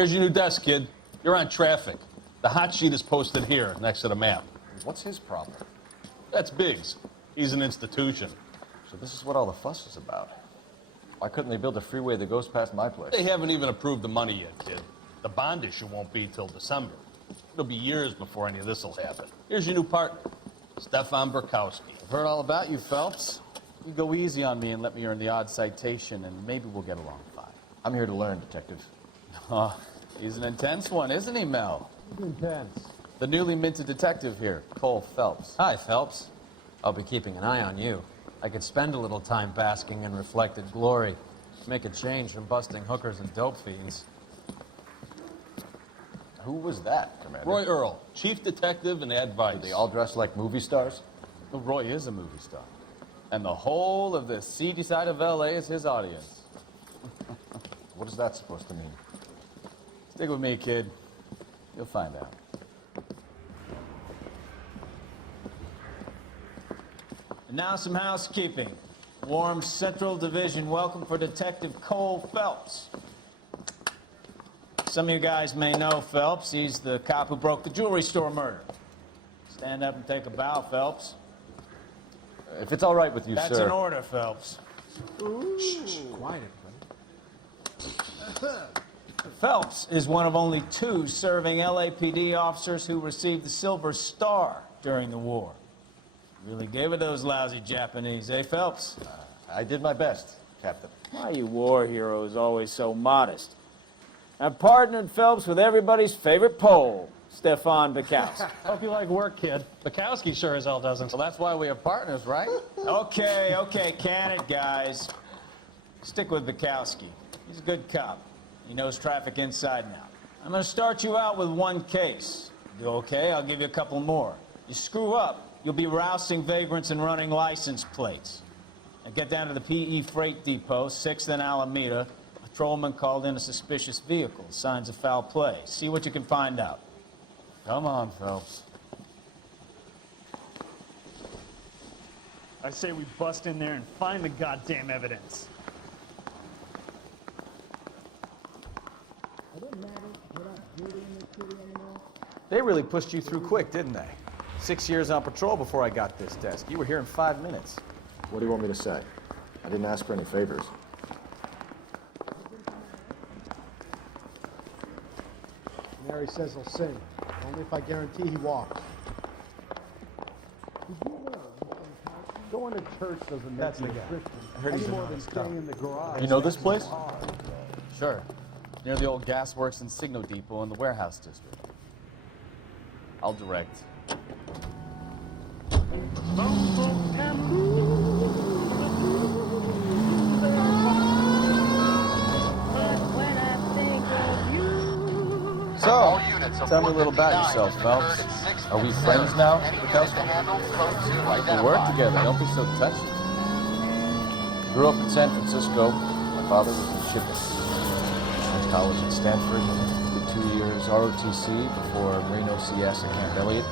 Here's your new desk, kid. You're on traffic. The hot sheet is posted here, next to the map. What's his problem? That's Biggs. He's an institution. So this is what all the fuss is about. Why couldn't they build a freeway that goes past my place? They haven't even approved the money yet, kid. The bond issue won't be till December. It'll be years before any of this will happen. Here's your new partner, Stefan Burkowski. I've heard all about you, Phelps. You go easy on me and let me earn the odd citation, and maybe we'll get along fine. I'm here to learn, Detective. Oh, he's an intense one, isn't he, Mel? Intense. The newly minted detective here, Coul Felips. Hi, Phelps. I'll be keeping an eye on you. I could spend a little time basking in reflected glory. Make a change from busting hookers and dope fiends. Who was that, Commander? Roy Earl, chief detective and advice. Do they all dress like movie stars? Well, Roy is a movie star. And the whole of the seedy side of L.A. is his audience. What is that supposed to mean? Stick with me, kid. You'll find out. And now some housekeeping. Warm Central Division welcome for Detective Coul Felips. Some of you guys may know Phelps. He's the cop who broke the jewelry store murder. Stand up and take a bow, Phelps. If it's all right with you, That's sir. an order, Phelps. Shh, quiet, buddy. Phelps is one of only 2 serving LAPD officers who received the Silver Star during the war. Really gave it those lousy Japanese, eh, Phelps? I did my best, Captain. Why you war heroes always so modest? I've partnered Phelps with everybody's favorite Pole, Stefan Burkowski. Hope you like work, kid. Bukowski sure as hell doesn't. Well, that's why we have partners, right? Okay, can it, guys. Stick with Bukowski. He's a good cop. He knows traffic inside and out. I'm gonna start you out with 1 case. You do okay, I'll give you a couple more. You screw up, you'll be rousting vagrants and running license plates. Now get down to the PE Freight Depot, 6th and Alameda. A patrolman called in a suspicious vehicle, signs of foul play. See what you can find out. Come on, Phelps. I say we bust in there and find the goddamn evidence. They really pushed you through quick, didn't they? 6 years on patrol before I got this desk. You were here in 5 minutes. What do you want me to say? I didn't ask for any favors. Mary says he'll sing, only if I guarantee he walks. Did you know going to church doesn't make you a Christian any more than staying in the garage? You know this place? Sure. Near the old gasworks and Signal Depot in the warehouse district. I'll direct. So, tell me a little about yourself, Phelps. Are we friends now, Burkowski? We work together, don't be so touchy. Grew up in San Francisco. My father was in shipping. Went to college at Stanford. Did 2 years ROTC before Marino CS at Camp Elliott.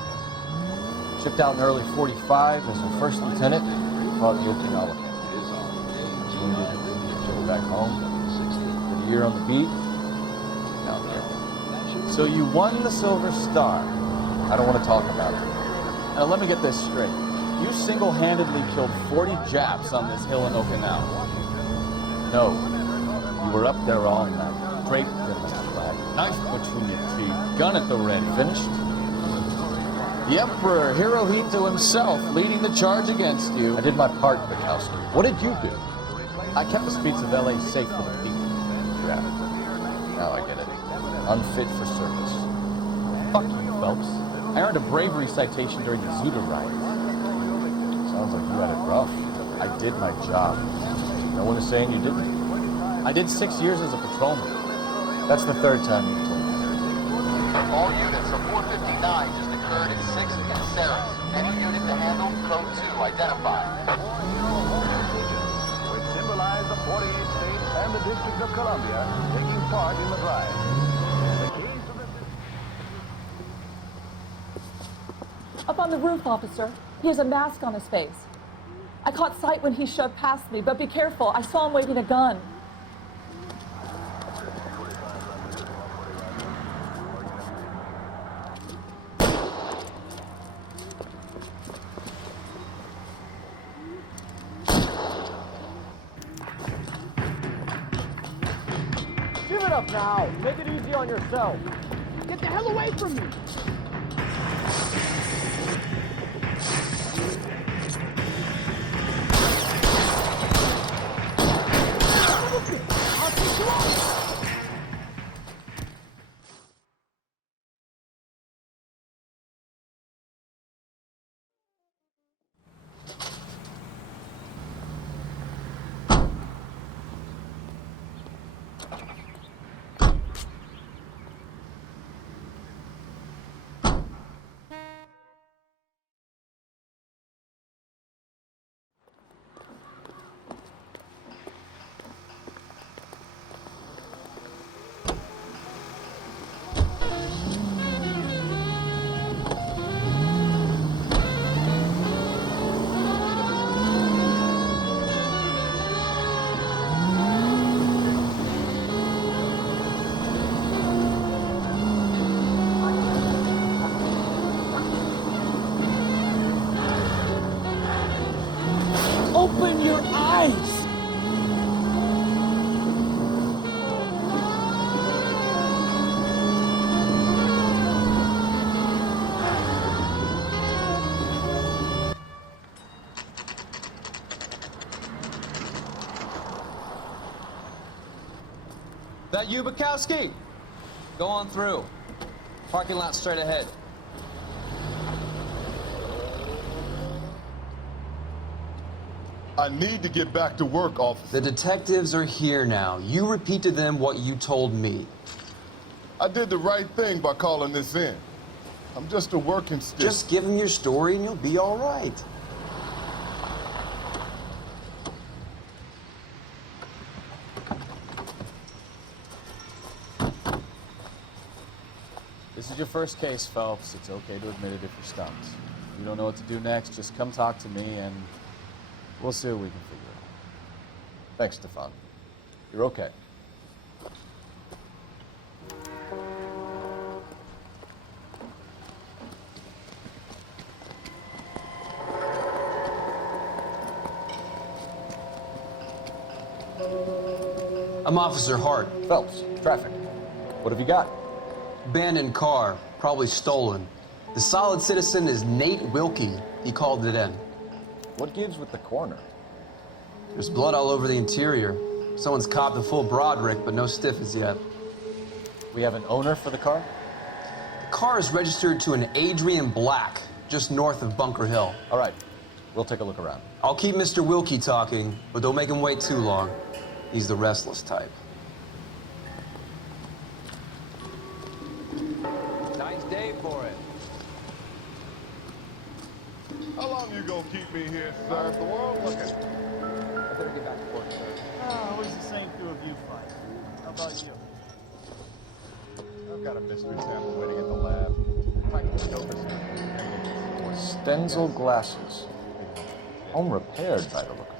Shipped out in early '45 as a first lieutenant. Fought the Okinawa camp. Was wounded, drove back home. Did a year on the beat. Now I'm here. So you won the Silver Star. I don't want to talk about it. Now let me get this straight. You single-handedly killed 40 Japs on this hill in Okinawa. No, you were up there all night, draped in the flag, knife between your teeth, gun at the ready. Finished? The Emperor Hirohito himself leading the charge against you. I did my part, Burkowski. What did you do? I kept the streets of LA safe for the people. Yeah. Now I get it. Unfit for service. Fuck you, Phelps. I earned a bravery citation during the Zuda riots. Sounds like you had it rough. I did my job. No one is saying you didn't. I did 6 years as a patrolman. That's the 3rd time you've told me. All units, a 459 just occurred at 6th and Sarah's. Any unit to handle, code 2, identified. Which symbolize the 48 states and the District of Columbia taking part in the drive. The keys to the... Up on the roof, officer. He has a mask on his face. I caught sight when he shoved past me, but be careful. I saw him waving a gun. up now. Make it easy on yourself. Get the hell away from me! I'll take you out! Open your eyes! That you, Bukowski? Go on through. Parking lot straight ahead. I need to get back to work, officer. The detectives are here now. You repeat to them what you told me. I did the right thing by calling this in. I'm just a working stick. Just give them your story and you'll be all right. This is your first case, Phelps. It's okay to admit it if you're stumped. If you don't know what to do next, just come talk to me and we'll see what we can figure out. Thanks, Stefan. You're okay. I'm Officer Hart. Phelps, traffic. What have you got? Abandoned car, probably stolen. The solid citizen is Nate Wilkie. He called it in. What gives with the corner? There's blood all over the interior. Someone's copped a full Broderick, but no stiff as yet. We have an owner for the car? The car is registered to an Adrian Black, just north of Bunker Hill. All right, we'll take a look around. I'll keep Mr. Wilkie talking, but don't make him wait too long. He's the restless type. Nice day for it. How long you gonna keep me here, sir? The world looking. I better get back to work. Oh, always the same two of you fight. How about you? I've got a mystery sample waiting at the lab. Practically over Stenzel glasses. Home repaired by the look of it.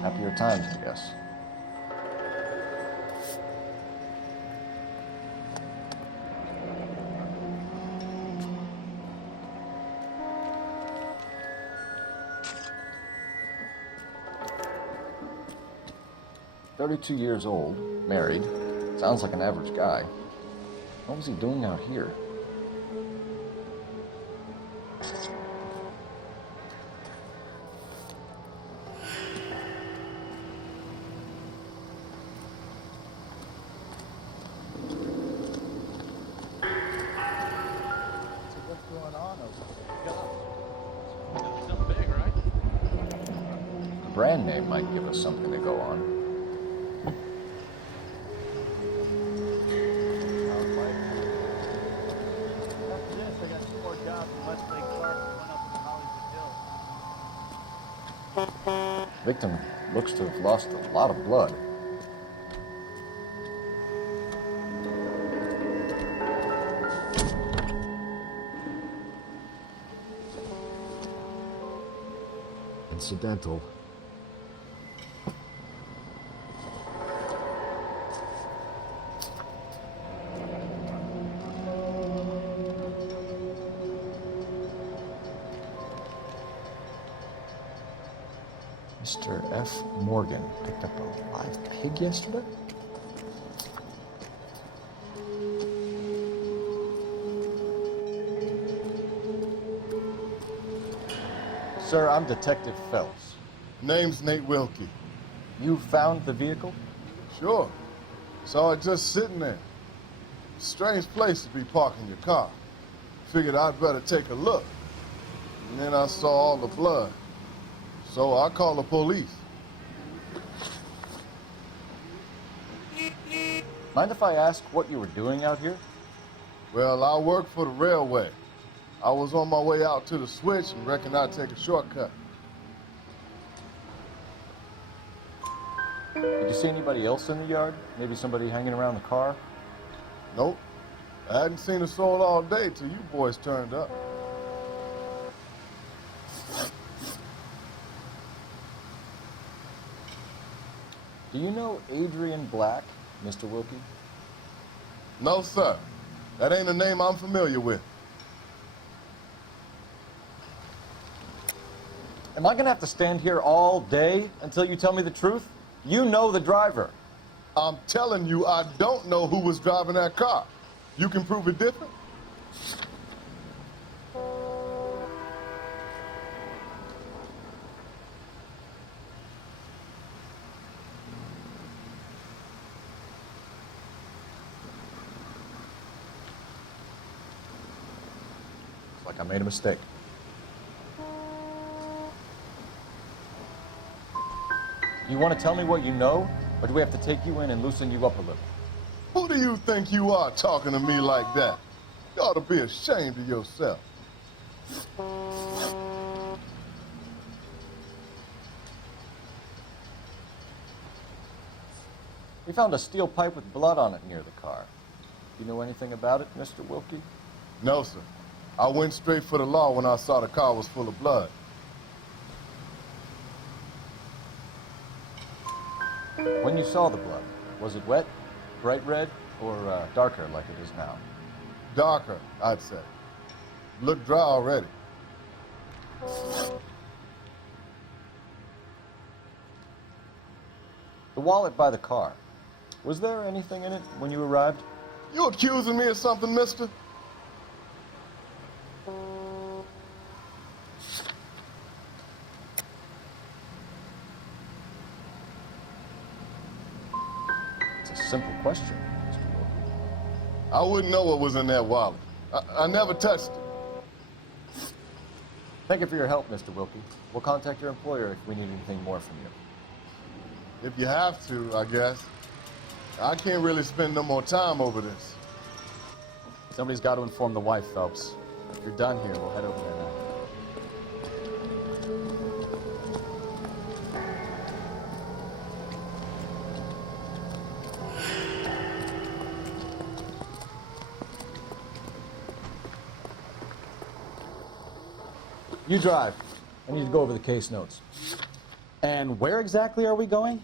Happier times, I guess. "32 years old, married, sounds like an average guy. What was he doing out here?" Something big, right? The brand name might give us something to go on. After this, I got 2 more jobs in Westlake Park and 1 up in Hollywood Hills. Victim looks to have lost a lot of blood. Incidental. Mr. F. Morgan picked up a live pig yesterday? Sir, I'm Detective Phelps. Name's Nate Wilkie. You found the vehicle? Sure. Saw it just sitting there. Strange place to be parking your car. Figured I'd better take a look. And then I saw all the blood. So I called the police. Mind if I ask what you were doing out here? Well, I work for the railway. I was on my way out to the switch and reckoned I'd take a shortcut. Did you see anybody else in the yard? Maybe somebody hanging around the car? Nope. I hadn't seen a soul all day till you boys turned up. Do you know Adrian Black, Mr. Wilkie? No, sir. That ain't a name I'm familiar with. Am I gonna have to stand here all day until you tell me the truth? You know the driver. I'm telling you, I don't know who was driving that car. You can prove it different? Looks like I made a mistake. You want to tell me what you know, or do we have to take you in and loosen you up a little? Who do you think you are talking to me like that? You ought to be ashamed of yourself. We found a steel pipe with blood on it near the car. Do you know anything about it, Mr. Wilkie? No, sir. I went straight for the law when I saw the car was full of blood. When you saw the blood, was it wet, bright red, or darker like it is now? Darker, I'd say. Looked dry already. The wallet by the car. Was there anything in it when you arrived? You accusing me of something, mister? Simple question, Mr. Wilkie. I wouldn't know what was in that wallet. I never touched it. Thank you for your help, Mr. Wilkie. We'll contact your employer if we need anything more from you. If you have to, I guess. I can't really spend no more time over this. Somebody's got to inform the wife, Phelps. If you're done here, we'll head over there now. You drive. I need to go over the case notes. And where exactly are we going?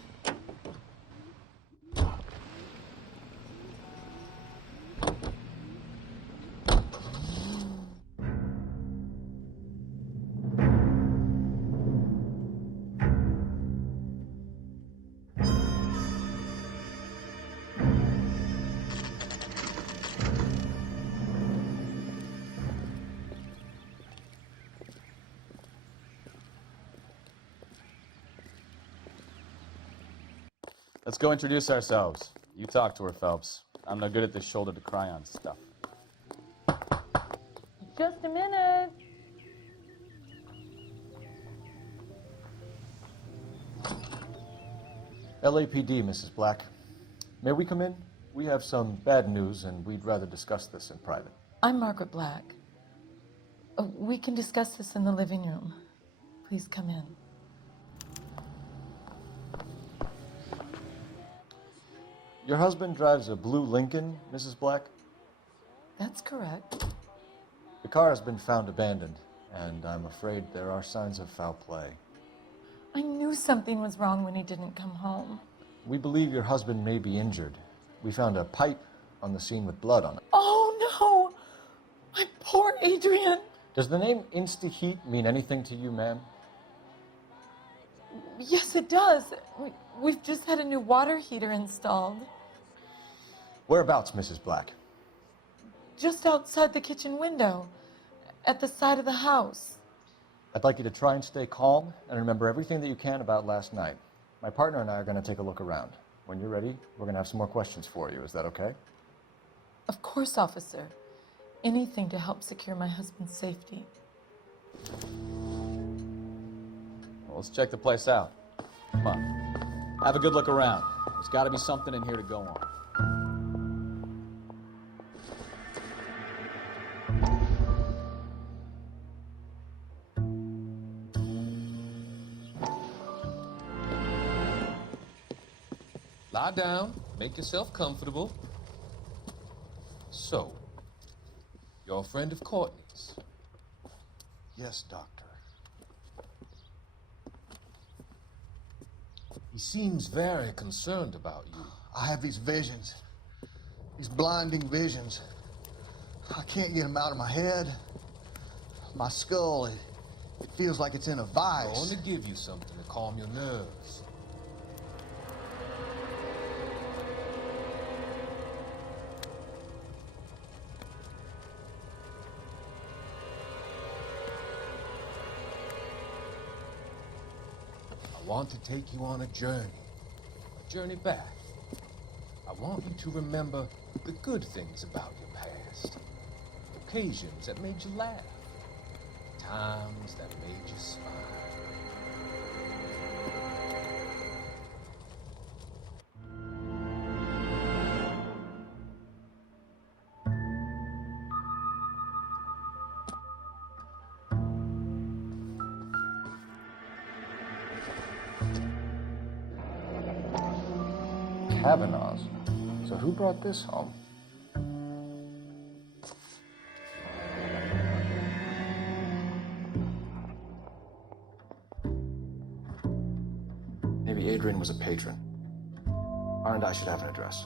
Let's go introduce ourselves. You talk to her, Phelps. I'm no good at this shoulder to cry on stuff. Just a minute. LAPD, Mrs. Black. May we come in? We have some bad news, and we'd rather discuss this in private. I'm Margaret Black. We can discuss this in the living room. Please come in. Your husband drives a blue Lincoln, Mrs. Black? That's correct. The car has been found abandoned, and I'm afraid there are signs of foul play. I knew something was wrong when he didn't come home. We believe your husband may be injured. We found a pipe on the scene with blood on it. Oh, no! My poor Adrian! Does the name Insta-Heat mean anything to you, ma'am? Yes, it does. We've just had a new water heater installed. Whereabouts, Mrs. Black? Just outside the kitchen window, at the side of the house. I'd like you to try and stay calm and remember everything that you can about last night. My partner and I are going to take a look around. When you're ready, we're going to have some more questions for you. Is that okay? Of course, officer. Anything to help secure my husband's safety. Well, let's check the place out. Come on. Have a good look around. There's got to be something in here to go on. Lie down, make yourself comfortable. So, you're a friend of Courtney's? Yes, Doctor. He seems very concerned about you. I have these visions, these blinding visions. I can't get them out of my head. My skull, it feels like it's in a vice. I want to give you something to calm your nerves. I want to take you on a journey back. I want you to remember the good things about your past, occasions that made you laugh, times that made you smile. Kavanaugh's. So who brought this home? Maybe Adrian was a patron. R and I should have an address.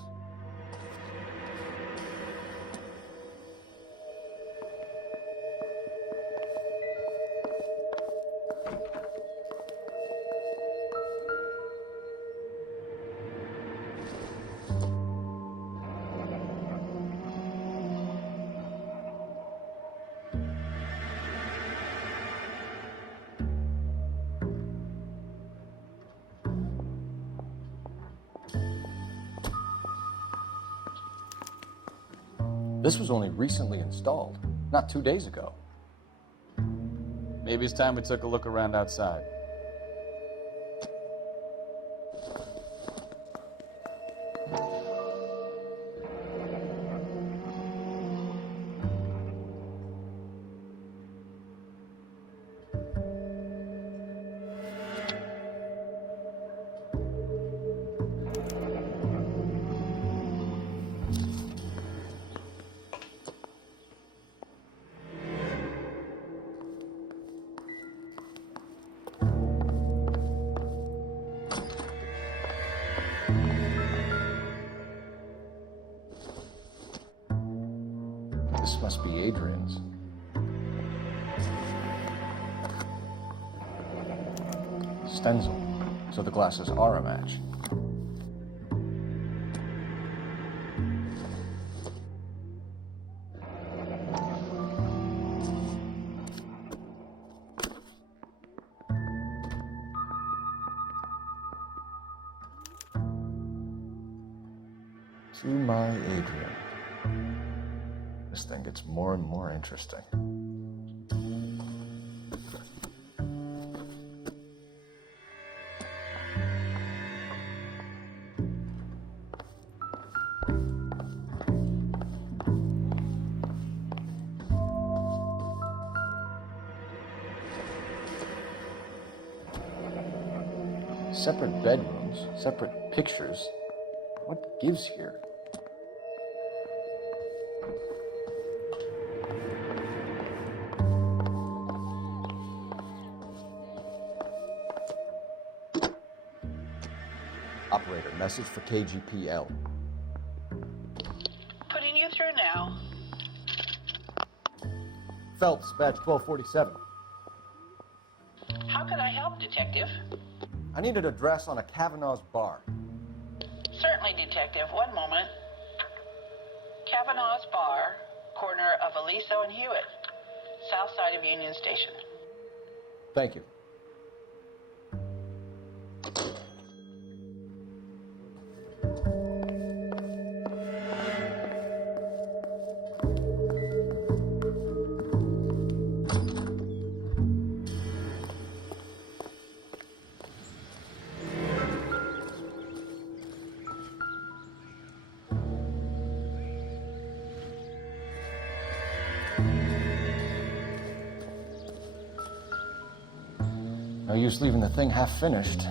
This was only recently installed, not 2 days ago. Maybe it's time we took a look around outside. This must be Adrian's. Stencil, so the glasses are a match. To my Adrian. This thing gets more and more interesting. Separate bedrooms, separate pictures. What gives here? Operator, message for KGPL. Putting you through now. Phelps, badge 1247. How can I help, Detective? I need an address on a Kavanaugh's bar. Certainly, Detective. One moment. Kavanaugh's Bar, corner of Aliso and Hewitt, south side of Union Station. Thank you. No use leaving the thing half finished.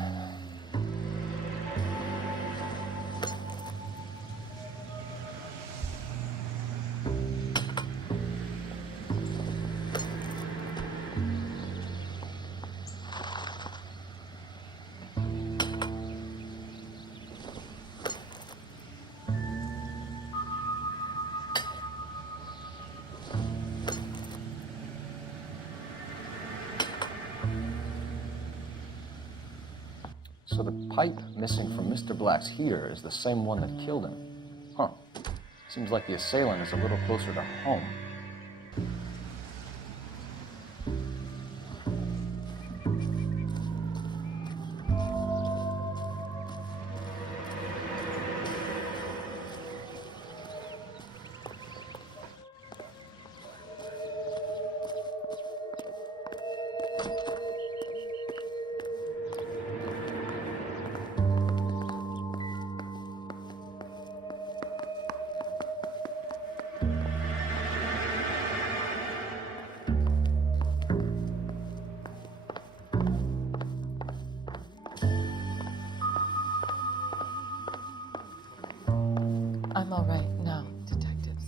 So the pipe missing from Mr. Black's heater is the same one that killed him. Huh. Seems like the assailant is a little closer to home. I'm all right now, detectives.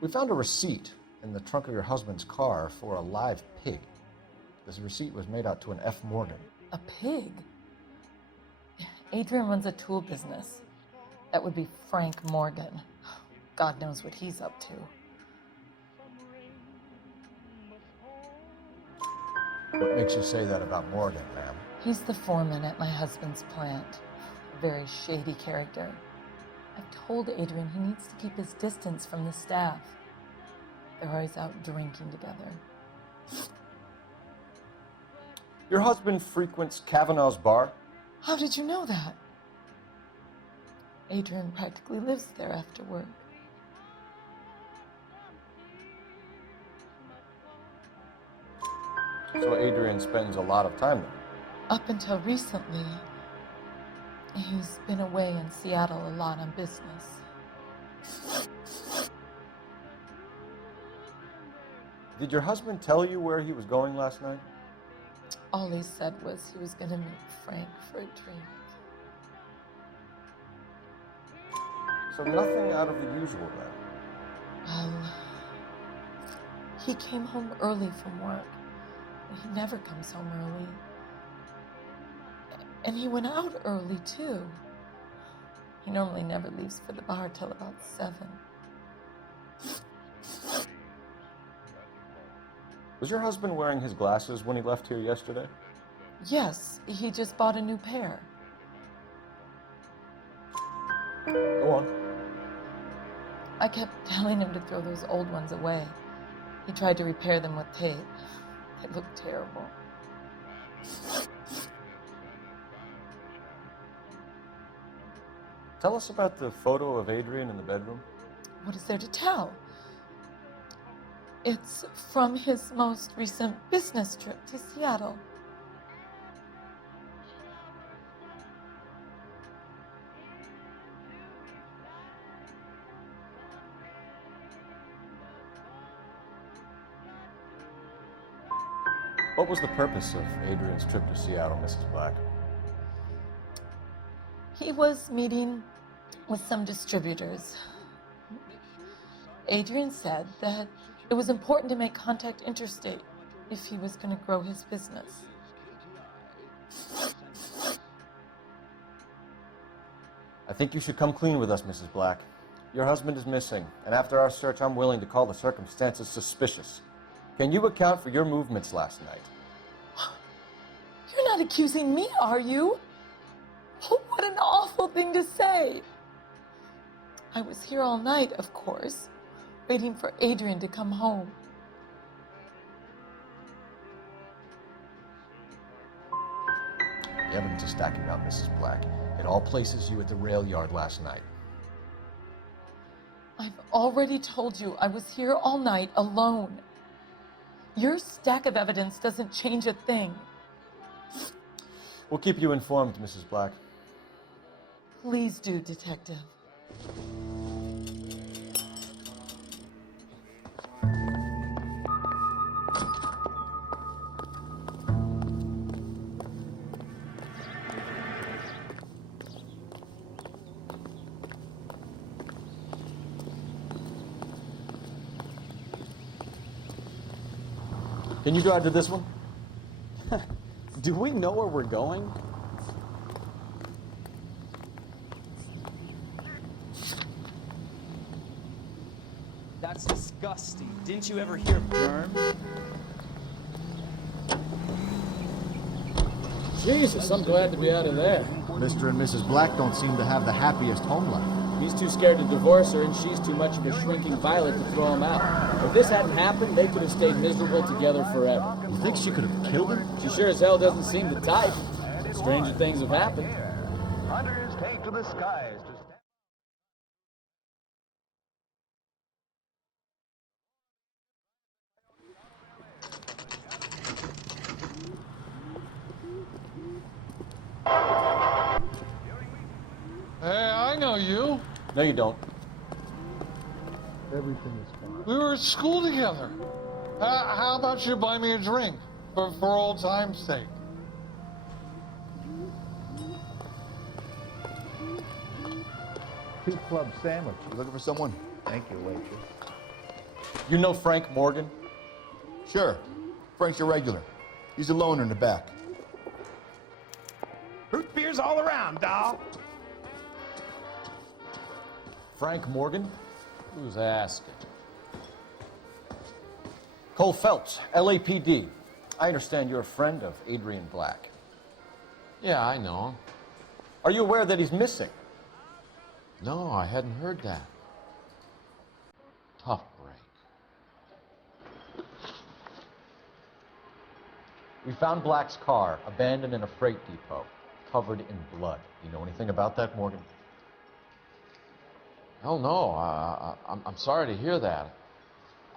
We found a receipt in the trunk of your husband's car for a live pig. This receipt was made out to an F. Morgan. A pig? Adrian runs a tool business. That would be Frank Morgan. God knows what he's up to. What makes you say that about Morgan, ma'am? He's the foreman at my husband's plant. A very shady character. I've told Adrian he needs to keep his distance from the staff. They're always out drinking together. Your husband frequents Kavanaugh's bar? How did you know that? Adrian practically lives there after work. So Adrian spends a lot of time there? Up until recently, he's been away in Seattle a lot on business. Did your husband tell you where he was going last night? All he said was he was going to meet Frank for a drink. So nothing out of the usual then? Well, he came home early from work. He never comes home early. And he went out early, too. He normally never leaves for the bar till about 7. Was your husband wearing his glasses when he left here yesterday? Yes, he just bought a new pair. Go on. I kept telling him to throw those old ones away. He tried to repair them with tape. They looked terrible. Tell us about the photo of Adrian in the bedroom. What is there to tell? It's from his most recent business trip to Seattle. What was the purpose of Adrian's trip to Seattle, Mrs. Black? He was meeting with some distributors. Adrian said that It was important to make contact interstate if he was going to grow his business. I think you should come clean with us, Mrs. Black. Your husband is missing, and after our search, I'm willing to call the circumstances suspicious. Can you account for your movements last night? You're not accusing me, are you? Oh, what an awful thing to say. I was here all night, of course, waiting for Adrian to come home. The evidence is stacking up, Mrs. Black. It all places you at the rail yard last night. I've already told you I was here all night alone. Your stack of evidence doesn't change a thing. We'll keep you informed, Mrs. Black. Please do, Detective. Can you drive to this one? Do we know where we're going? That's disgusting. Didn't you ever hear of germ? Jesus, I'm glad to be out of there. Mr. and Mrs. Black don't seem to have the happiest home life. He's too scared to divorce her, and she's too much of a shrinking violet to throw him out. If this hadn't happened, they could have stayed miserable together forever. You think she could have killed him? She sure as hell doesn't seem the type. Stranger things have happened. Hunters take to the skies to Hey, I know you. No, you don't. Everything is fine. We were at school together. How about you buy me a drink for old time's sake? Two club sandwich. You looking for someone? Thank you, waitress. You know Frank Morgan? Sure. Frank's your regular. He's a loner in the back. Root beers all around, doll. Frank Morgan? Who's asking? Coul Felps, LAPD. I understand you're a friend of Adrian Black. Yeah, I know him. Are you aware that he's missing? No, I hadn't heard that. Tough break. We found Black's car abandoned in a freight depot, covered in blood. You know anything about that, Morgan? Hell no. I'm sorry to hear that.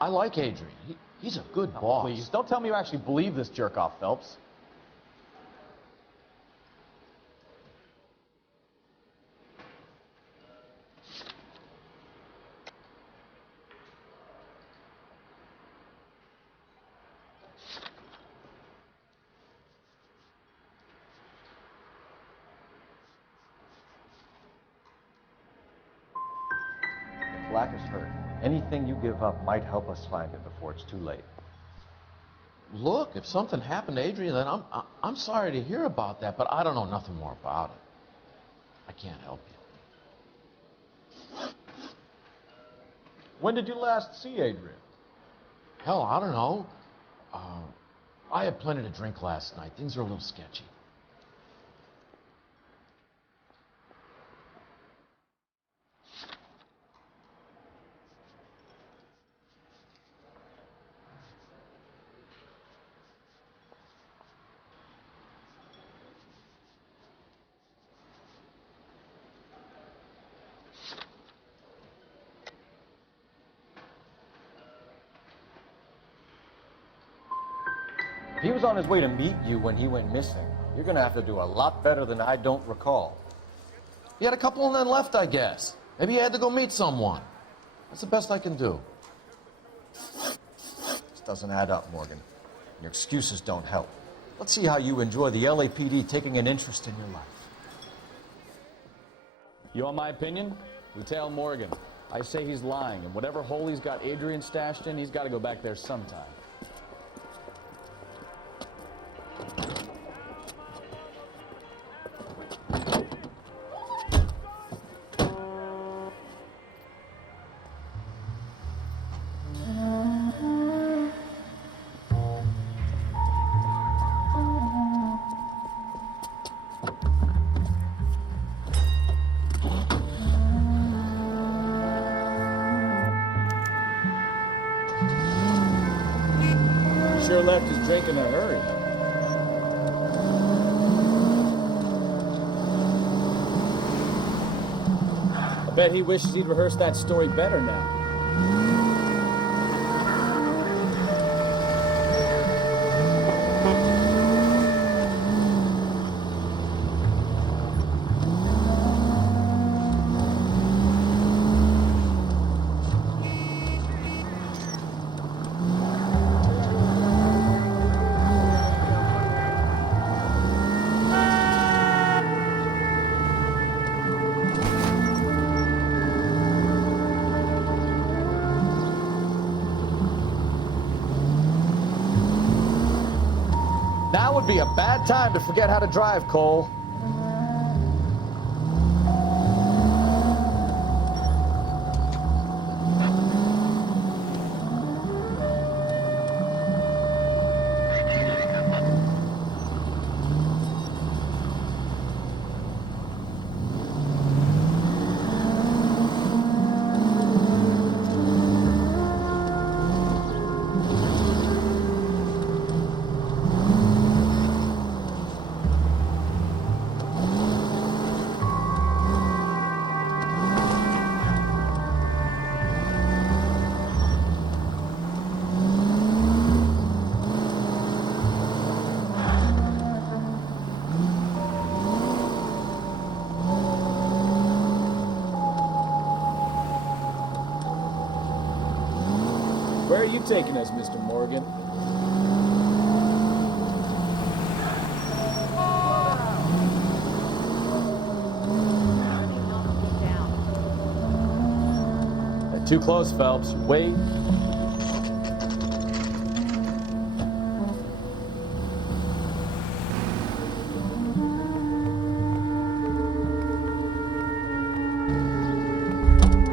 I like Adrian. He's a good boss. Please, don't tell me you actually believe this jerk-off, Phelps. Black is hurt. Anything you give up might help us find him before it's too late. Look, if something happened to Adrian, then I'm sorry to hear about that, but I don't know nothing more about it. I can't help you. When did you last see Adrian? Hell, I don't know. I had plenty to drink last night. Things are a little sketchy. If he was on his way to meet you when he went missing, you're going to have to do a lot better than I don't recall. He had a couple and then left, I guess. Maybe he had to go meet someone. That's the best I can do. This doesn't add up, Morgan. Your excuses don't help. Let's see how you enjoy the LAPD taking an interest in your life. You want my opinion? Lieutenant Morgan. I say he's lying, and whatever hole he's got Adrian stashed in, he's got to go back there sometime. Sure left his drink in a hurry. I bet he wishes he'd rehearsed that story better now. Now would be a bad time to forget how to drive, Cole. Where are you taking us, Mr. Morgan? Too close, Phelps. Wait.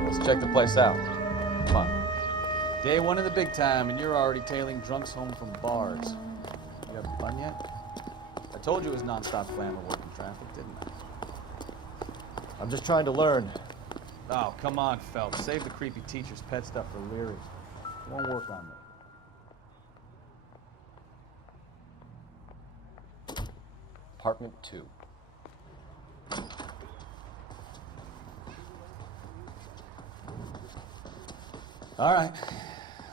Let's check the place out. Come on. Day one of the big time, and you're already tailing drunks home from bars. You having fun yet? I told you it was non-stop glamour working traffic, didn't I? I'm just trying to learn. Oh, come on, Phelps. Save the creepy teacher's pet stuff for Leary. It won't work on me. Apartment 2. All right.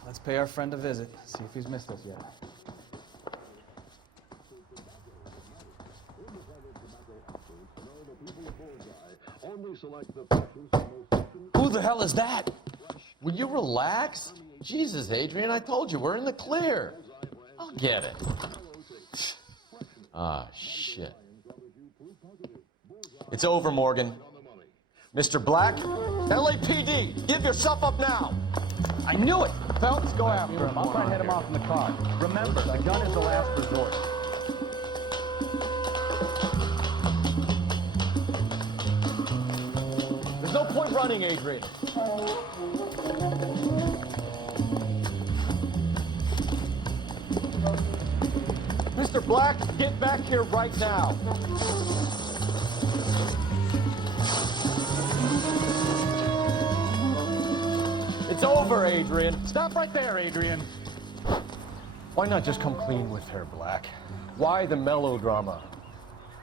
Let's pay our friend a visit. See if he's missed us yet. Who the hell is that? Will you relax? Jesus, Adrian, I told you, we're in the clear. I'll get it. Ah, shit. It's over, Morgan. Mr. Black, LAPD, give yourself up now. I knew it. Phelps, go after him. I'll try and head him off in the car. Remember, the gun is the last resort. There's no point running, Adrian. Mr. Black, get back here right now. It's over, Adrian. Stop right there, Adrian. Why not just come clean with her, Black? Why the melodrama?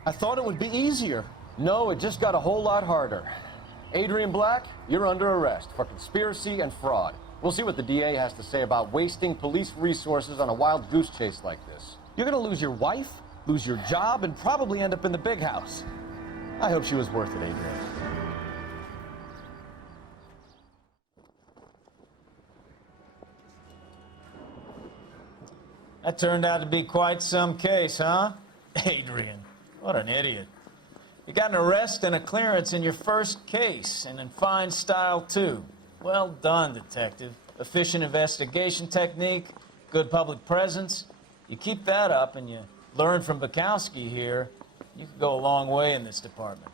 I thought it would be easier. No, it just got a whole lot harder. Adrian Black, you're under arrest for conspiracy and fraud. We'll see what the DA has to say about wasting police resources on a wild goose chase like this. You're gonna lose your wife, lose your job, and probably end up in the big house. I hope she was worth it, Adrian. That turned out to be quite some case, huh? Adrian, what an idiot. You got an arrest and a clearance in your first case, and in fine style, too. Well done, Detective. Efficient investigation technique, good public presence. You keep that up and you learn from Bukowski here, you could go a long way in this department.